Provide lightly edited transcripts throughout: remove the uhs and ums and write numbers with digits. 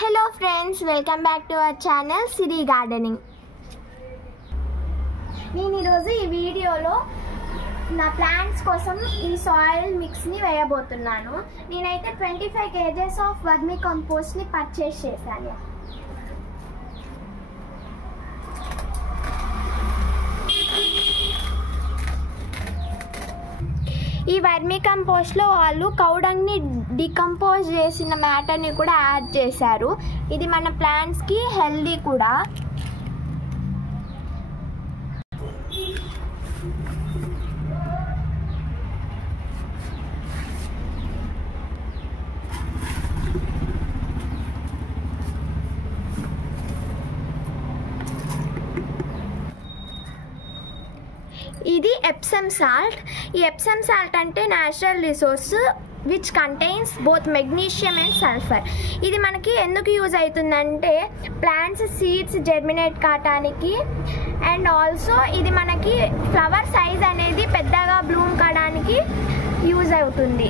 Hello friends, welcome back to our channel Siri gardening. నేను ఈరోజు ఈ వీడియోలో నా ప్లాంట్స్ కోసం ఈ సాయిల్ మిక్స్ని వేయబోతున్నాను. నేనైతే 25 kgs ఆఫ్ వర్మీ కంపోస్ట్ని పర్చేస్ చేశాను. ఈ వర్మీ కంపోస్ట్లో వాళ్ళు కౌడంగ్ని డికంపోజ్ చేసిన మ్యాటర్ని కూడా యాడ్ చేశారు. ఇది మన ప్లాంట్స్కి హెల్దీ కూడా. ఇది ఎప్సమ్ సాల్ట్. ఈ ఎప్సమ్ సాల్ట్ అంటే natural resource which contains both magnesium and sulphur. ఇది మనకి ఎందుకు యూజ్ అవుతుందంటే ప్లాంట్స్ సీడ్స్ జెర్మినేట్ కావడానికి, అండ్ ఆల్సో ఇది మనకి ఫ్లవర్ సైజ్ అనేది పెద్దగా బ్లూమ్ కావడానికి యూజ్ అవుతుంది.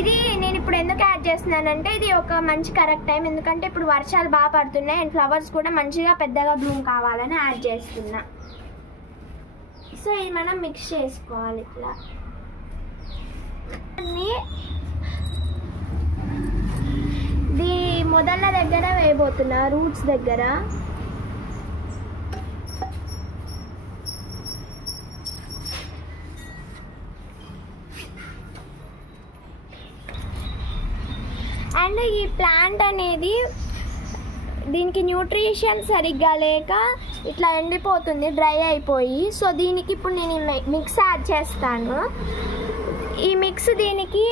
ఇది నేను ఇప్పుడు ఎందుకు యాడ్ చేస్తున్నానంటే ఇది ఒక మంచి కరెక్ట్ టైం, ఎందుకంటే ఇప్పుడు వర్షాలు బాగా పడుతున్నాయి అండ్ ఫ్లవర్స్ కూడా మంచిగా పెద్దగా బ్లూమ్ కావాలని యాడ్ చేస్తున్నా. సో ఇది మనం మిక్స్ చేసుకోవాలి. ఇట్లా ఇది మొదళ్ళ దగ్గర వేయబోతున్నా, రూట్స్ దగ్గర. అండ్ ఈ ప్లాంట్ అనేది దీనికి న్యూట్రిషన్ సరిగ్గా లేక ఇట్లా ఎండిపోతుంది, డ్రై అయిపోయి. సో దీనికి ఇప్పుడు నేను మిక్స్ యాడ్ చేస్తాను. ఈ మిక్స్ దీనికి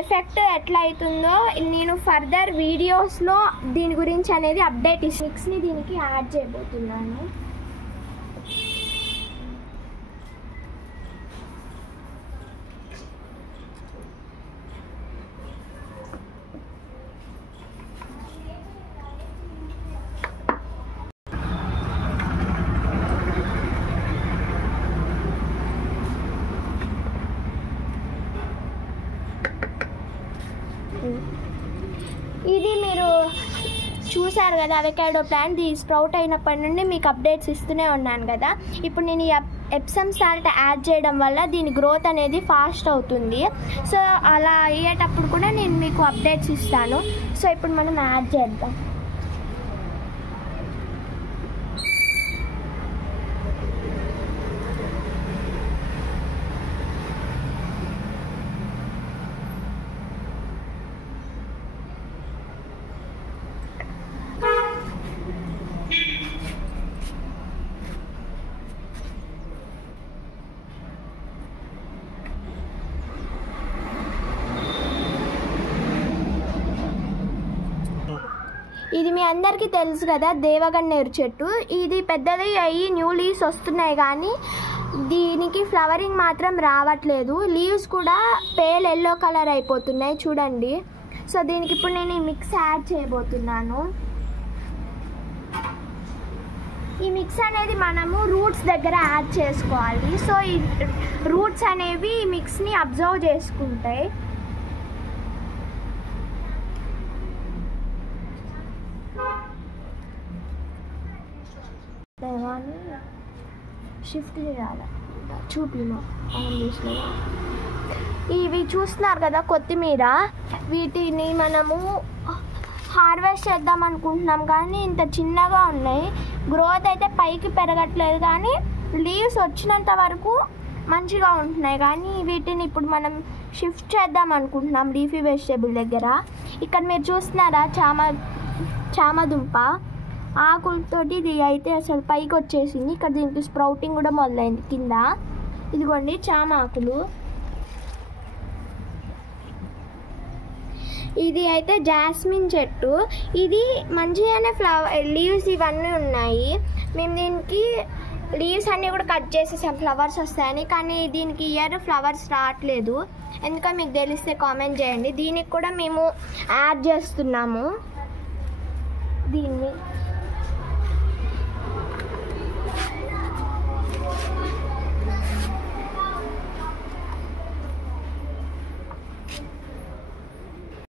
ఎఫెక్ట్ ఎట్లా అవుతుందో నేను ఫర్దర్ వీడియోస్లో దీని గురించి అనేది అప్డేట్ ఇస్తాను. మిక్స్ని దీనికి యాడ్ చేయబోతున్నాను. ఇది మీరు చూసారు కదా అవకాడో ప్లాంట్, ఇది స్ప్రౌట్ అయినప్పటి నుండి మీకు అప్డేట్స్ ఇస్తూనే ఉన్నాను కదా. ఇప్పుడు నేను ఈ ఎప్సమ్ సాల్ట్ యాడ్ చేయడం వల్ల దీని గ్రోత్ అనేది ఫాస్ట్ అవుతుంది. సో అలా అయ్యేటప్పుడు కూడా నేను మీకు అప్డేట్స్ ఇస్తాను. సో ఇప్పుడు మనం యాడ్ చేద్దాం. ఇది మీ అందరికీ తెలుసు కదా, దేవగన్నేరు చెట్టు. ఇది పెద్దది అయ్యి న్యూ లీవ్స్ వస్తున్నాయి, కానీ దీనికి ఫ్లవరింగ్ మాత్రం రావట్లేదు. లీవ్స్ కూడా పేల్ ఎల్లో కలర్ అయిపోతున్నాయి చూడండి. సో దీనికి ఇప్పుడు నేను ఈ మిక్స్ యాడ్ చేయబోతున్నాను. ఈ మిక్స్ అనేది మనము రూట్స్ దగ్గర యాడ్ చేసుకోవాలి. సో ఈ రూట్స్ అనేవి ఈ మిక్స్ని అబ్జర్వ్ చేసుకుంటాయి. షిఫ్ట్ చేయాలి, చూపిమా ఆంగ్లీష్లో. ఇవి చూస్తున్నారు కదా కొత్తిమీర, వీటిని మనము హార్వెస్ట్ చేద్దాం అనుకుంటున్నాం, కానీ ఇంత చిన్నగా ఉన్నాయి. గ్రోత్ అయితే పైకి పెరగట్లేదు, కానీ లీవ్స్ వచ్చినంత వరకు మంచిగా ఉంటున్నాయి. కానీ వీటిని ఇప్పుడు మనం షిఫ్ట్ చేద్దాం అనుకుంటున్నాం లీఫీ వెజిటేబుల్ దగ్గర. ఇక్కడ మీరు చూస్తున్నారా చామదుంప ఆకులతోటి ఇది అయితే అసలు పైకి వచ్చేసింది. ఇక్కడ దీనికి స్ప్రౌటింగ్ కూడా మొదలైంది కింద. ఇదిగోండి చామ ఆకులు. ఇది అయితే జాస్మిన్ చెట్టు. ఇది మంచిగానే లీవ్స్ ఇవన్నీ ఉన్నాయి. మేము దీనికి లీవ్స్ అన్నీ కూడా కట్ చేసేసాం ఫ్లవర్స్ వస్తాయని, కానీ దీనికి ఇయర్ ఫ్లవర్స్ రావట్లేదు. ఎందుకో మీకు తెలిస్తే కామెంట్ చేయండి. దీనికి కూడా మేము యాడ్ చేస్తున్నాము దీన్ని.